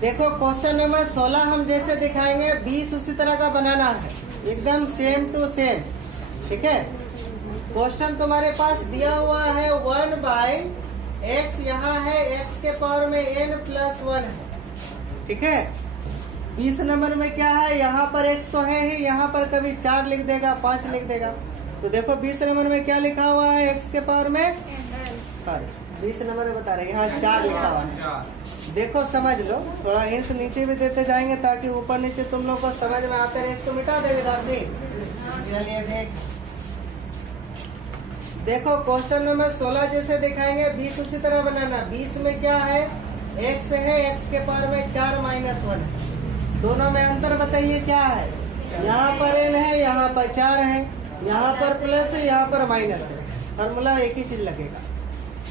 देखो question number 16 हम जैसे दिखाएंगे 20 उसी तरह का बनाना है, एकदम सेम टू सेम। ठीक है, क्वेश्चन तुम्हारे पास दिया हुआ है 1/x, यहाँ है x के पावर में n+1 है। ठीक है, 20 नंबर में क्या है, यहाँ पर x तो है ही, यहाँ पर कभी 4 लिख देगा, 5 लिख देगा। तो देखो 20 नंबर में क्या लिखा हुआ है, x के पावर में 20 नंबर में बता रहे हैं, यहाँ 4 लिखा हुआ है। देखो समझ लो, थोड़ा हिंट्स नीचे भी देते जाएंगे ताकि ऊपर नीचे तुम लोग को समझ में आते रहे। इसको मिटा दे विद्यार्थी। चलिए ठीक, देखो क्वेश्चन नंबर 16 जैसे दिखाएंगे 20 उसी तरह बनाना। 20 में क्या है, x है, x के पावर में 4 - 1 है। दोनों में अंतर बताइए क्या है, यहाँ पर n है, यहाँ पर 4 है, यहाँ पर प्लस है, यहाँ पर माइनस है। फॉर्मूला एक ही चीज लगेगा।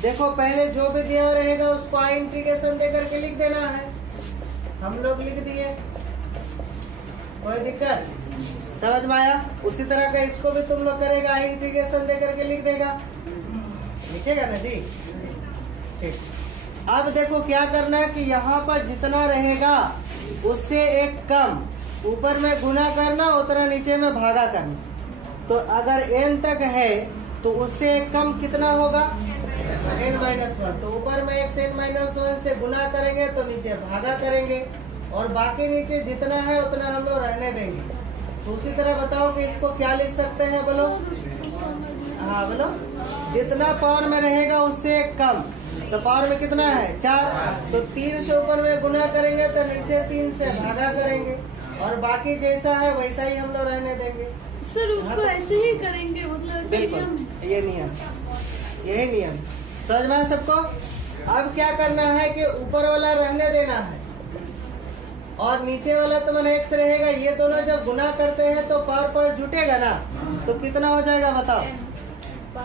देखो पहले जो भी दिया रहेगा उसको आई इंटीग्रेशन दे करके लिख देना है। हम लोग लिख दिए, कोई दिक्कत समझ में आया। उसी तरह का इसको भी तुम लोग करेगा, आई इंटीग्रेशन दे करके लिख देगा, लिखेगा ना जी। ठीक, अब देखो क्या करना है कि यहाँ पर जितना रहेगा उससे एक कम ऊपर में गुना करना, उतना नीचे में भागा करना। तो अगर n तक है तो उससे एक कम कितना होगा, n-1। तो ऊपर में x n-1 से गुना करेंगे तो नीचे भागा करेंगे, और बाकी नीचे जितना है उतना हम लोग रहने देंगे। तो उसी तरह बताओ कि इसको क्या लिख सकते हैं, बोलो। हाँ बोलो, जितना पावर में रहेगा उससे एक कम, तो पावर में कितना है 4, तो 3 से ऊपर में गुना करेंगे तो नीचे 3 से भागा करेंगे, और बाकी जैसा है वैसा ही हम लोग रहने देंगे। सर उसको ऐसे ही करेंगे, मतलब बिल्कुल ये नियम, यही नियम समझ में सबको। अब क्या करना है कि ऊपर वाला रहने देना है और नीचे वाला तो मैंने x रहेगा। ये दोनों जब गुना करते हैं तो पावर पर जुटेगा ना, तो कितना हो जाएगा बताओ,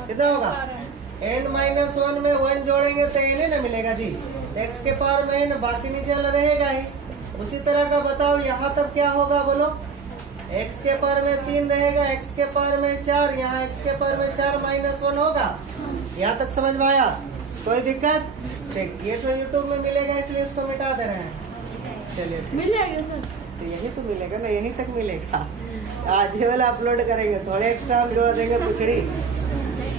कितना होगा, n-1 में 1 जोड़ेंगे तो n ना मिलेगा जी, x के पावर में n, बाकी नीचे वाला रहेगा ही। उसी तरह का बताओ यहाँ तब क्या होगा, बोलो। x के पावर में 3 रहेगा, x के पावर में 4, यहाँ x के पावर में 4 - 1 होगा। यहाँ तक समझ में आया, कोई दिक्कत। ठीक, ये तो YouTube में मिलेगा इसलिए इसको मिटा दे रहे हैं। चलिए मिल जाएगा सर, तो यही तो मिलेगा ना, यहीं तक मिलेगा। आज ही वाला अपलोड करेंगे, थोड़े एक्स्ट्रा हम जोड़ देंगे पुछड़ी।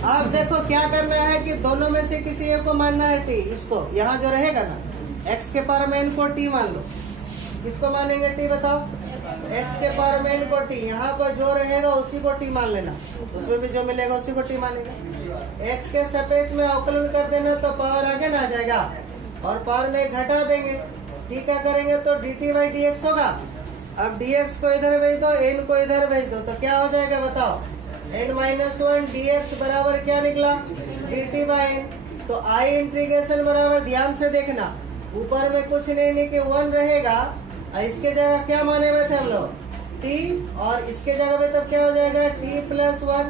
अब देखो क्या करना है कि दोनों में से किसी एक को मानना है t। इसको यहाँ जो रहेगा ना, x के पावर में n को t मान लो। किसको मानेंगे t बताओ, x के पावर में n को t, यहाँ पर जो रहेगा उसी को t मान लेना, उसमें भी जो मिलेगा उसी को t मानेगा। x के सापेक्ष में अवकलन कर देना तो पावर आगे ना आ जाएगा, और पावर में घटा देंगे, t क्या करेंगे तो dt/dx होगा। अब dx को इधर भेज दो, n को इधर भेज दो, तो क्या हो जाएगा बताओ, n-1 dx बराबर क्या निकला, dt/n। तो आई इंटीग्रेशन बराबर, ध्यान से देखना, ऊपर में कुछ नहीं कि 1 रहेगा, इसके जगह क्या माने हुए थे हम लोग t, और इसके जगह पे तब क्या हो जाएगा t+1।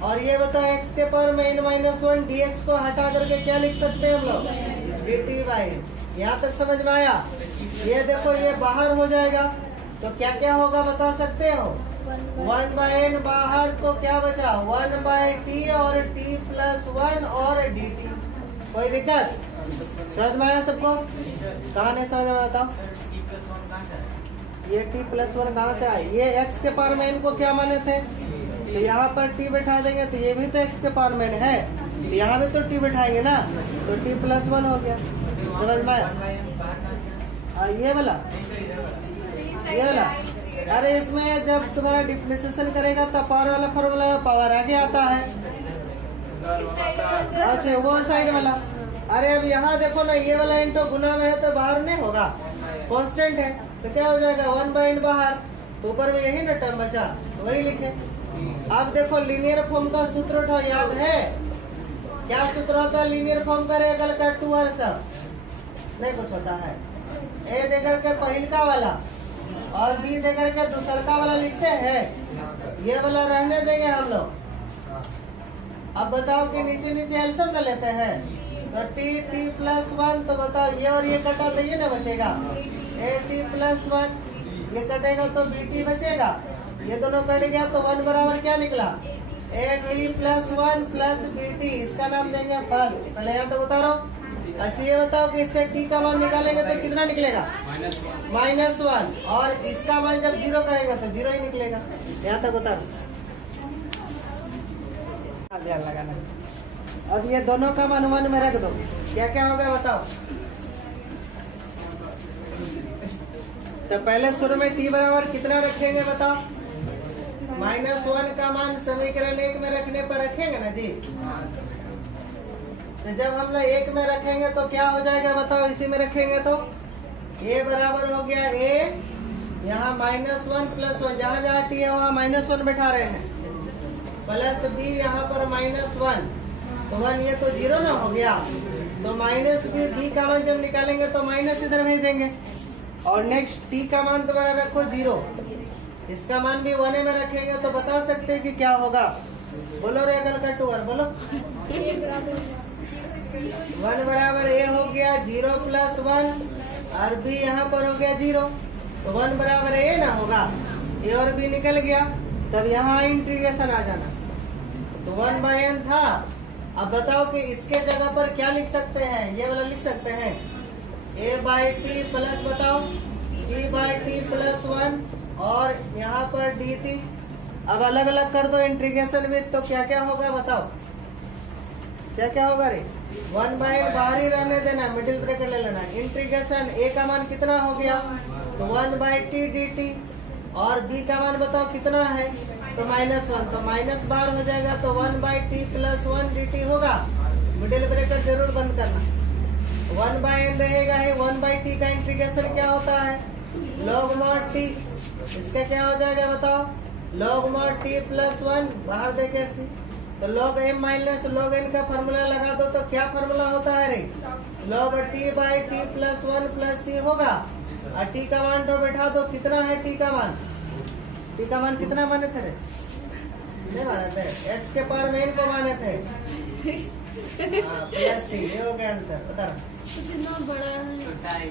और ये बताओ x के पावर में n-1 dx को हटा करके क्या लिख सकते हैं हम लोग, dt/n। यहाँ तक समझ में आया। ये देखो ये बाहर हो जाएगा तो क्या क्या होगा बता सकते हो, 1/n बाहर, तो क्या बचा 1/t और t+1 और dt। कोई दिक्कत समझ में आया सबको, कहाँ नहीं समझ में आता। ये t+1 कहाँ से आए, ये x के पावर में n को क्या माने थे, तो यहाँ पर t बैठा देंगे, तो ये भी तो x के पावर में है, तो यहाँ भी तो t बैठाएंगे ना, तो t+1 हो गया। समझ में आया। ये वाला, ये वाला, अरे इसमें जब तुम्हारा डिफरेंशिएशन करेगा तब पावर वाला फॉर्मूला पावर आगे आता है। अच्छा वो साइड वाला, अरे अब यहाँ देखो ना, ये वाला n तो गुना में है तो बाहर नहीं होगा, कांस्टेंट है, तो क्या हो जाएगा 1/n बाहर, तो ऊपर में यही ना टर्म बचा, तो वही लिखे। अब देखो लीनियर फॉर्म का सूत्र उठाओ, याद है क्या सूत्र होता है लीनियर फॉर्म का, रेगल का 2r सब नहीं कुछ होता है, a देकर के पहिलका वाला और b देकर के दूसरका वाला लिखते हैं, ये वाला रहने देंगे हम लोग। अब बताओ कि नीचे नीचे एलसीएम न लेते हैं, तो t+1, तो बताओ ये और ये कटा तो ये ना बचेगा, at+1, ये कटेगा तो bt बचेगा, ये दोनों कट गया तो 1 बराबर क्या निकला, at+1 + bt। इसका नाम देंगे फर्स्ट, पहले यहाँ तक उतारो, अच्छा ये बताओ कि इससे टी का मान निकालेंगे तो कितना निकलेगा? -1। और इसका मान जब 0 करेंगे तो 0 ही निकलेगा। यहाँ तक बता दो। ध्यान लगाना। अब ये दोनों का मान 1 में रख दो, क्या क्या होगा बताओ। तो पहले शुरू में टी बराबर कितना रखेंगे बताओ? -1 का मान समीकरण 1 में रखने पर रखेंगे ना जी। तो जब हम लोग 1 में रखेंगे तो क्या हो जाएगा बताओ? इसी में रखेंगे तो a बराबर हो गया a, यहाँ -1 + 1, जहाँ जहाँ t है वहाँ -1 बैठा रहे हैं, प्लस b यहाँ पर -1, तो 1 ये तो 0 ना हो गया। तो -b का मान जब निकालेंगे तो माइनस इधर भेज देंगे। और नेक्स्ट t का मान दोबारा रखो 0, इसका मान भी 1 में रखेंगे तो बता सकते हैं कि क्या होगा। बोलो रे अगल का टूअर बोलो। 1 बराबर a हो गया 0 + 1, और b यहाँ पर हो गया 0, तो 1 बराबर a ना होगा, a और b निकल गया। तब यहाँ इंटीग्रेशन आ जाना, तो 1/n था। अब बताओ कि इसके जगह पर क्या लिख सकते हैं? ये वाला लिख सकते हैं a/t प्लस बताओ t/t + 1, और यहाँ पर dt। अब अलग अलग कर दो इंटीग्रेशन में, तो क्या क्या होगा बताओ? क्या क्या होगा रे? 1/n बाहर ही रहने देना, मिडिल ब्रैकेट ले लेना। इंटीग्रेशन a का मान कितना हो गया? तो 1/t dt, और b का मान बताओ कितना है? तो -1, तो माइनस बार हो जाएगा, तो 1/t + 1 dt होगा। मिडिल ब्रैकेट जरूर बंद करना। 1/n रहेगा ही। 1/t का इंटीग्रेशन क्या होता है? log mod t। इसका क्या हो जाएगा बताओ? log mod t + 1, बाहर दे कैसे? तो log m - log n का फॉर्मूला लगा दो, तो क्या फॉर्मूला होता है रे? log t/t + 1 + c होगा। और t का मान तो बैठा दो, कितना है t का मान? t का मान कितना माने थे रे? नहीं माने थे, x के पावर में n को माने थे। +c, ये हो गया आंसर। बता रहा कितना बड़ा है।